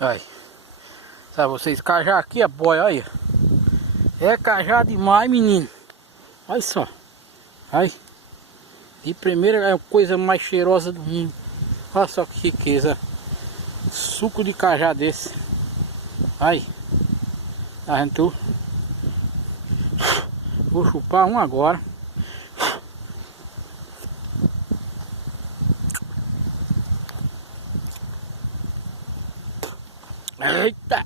Aí. Sabe vocês, cajá aqui, a boia, olha. É cajá demais, menino. Olha só. Aí. De primeira é a coisa mais cheirosa do mundo. Olha só que riqueza. Suco de cajá desse. Aí. Tá vendo tu? Vou chupar um agora. Eita!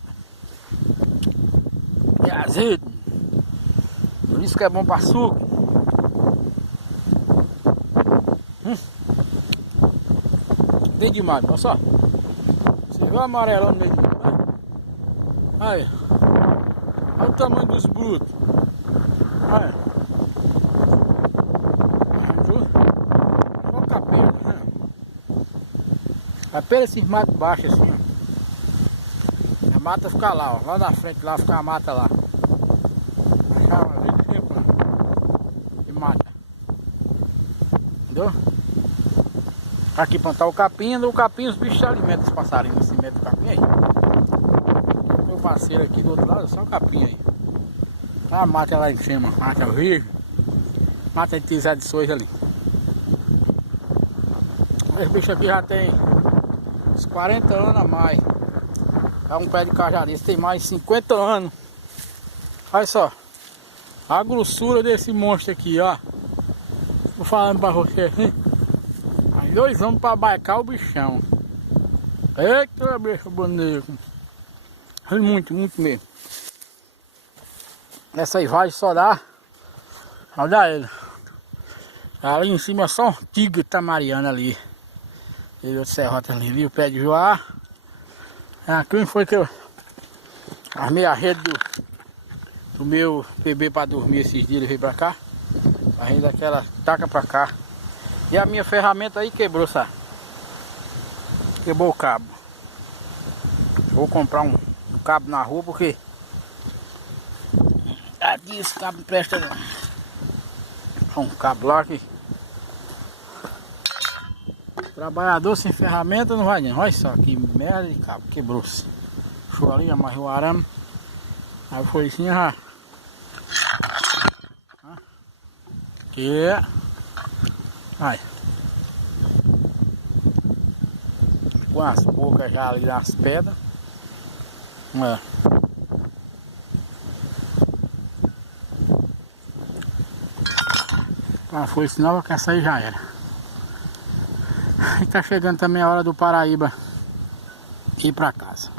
É azedo. Por isso que é bom para suco. Tem demais, olha só. Você viu o amarelão no meio do mundo? Aí. Olha o tamanho dos brutos. Olha. Olha o capelo. Né? Capelo esses matos baixos assim, ó. A mata fica lá, ó. Lá na frente, lá fica a mata lá. Achava ali de tempo, e mata. Entendeu? Aqui plantar o capim, os bichos se alimentam dos passarinhos nesse meio do capim aí. Meu parceiro aqui do outro lado, só o capim aí. A mata lá em cima, mata verde. Mata de tisar de soja ali. Esse bicho aqui já tem uns 40 anos a mais. É um pé de cajá desse, tem mais de 50 anos. Olha só. A grossura desse monstro aqui, ó. Tô falando pra você assim. Aí 2 homens pra abarcar o bichão. Eita, bicho bonito. Muito, muito mesmo. Essa aí vai só dá. Olha ele. Ali em cima só um tigre tamariano ali. Ele outro serrote ali, o pé de joá. Aqui foi que eu armei a rede do meu bebê para dormir esses dias, ele veio pra cá. A rede daquela taca pra cá. E a minha ferramenta aí quebrou, sabe? Quebrou o cabo. Vou comprar um cabo na rua porque aqui esse cabo não presta não. Um cabo lá que trabalhador sem ferramenta não vai nem. Olha só que merda de cabo, quebrou-se. Puxou ali, amarrou o arame. Aí foi assim, já. Aqui. Aí. Com as bocas já ali nas pedras. Ah, foi sinal que essa aí já era. E tá chegando também a hora do Paraíba ir pra casa.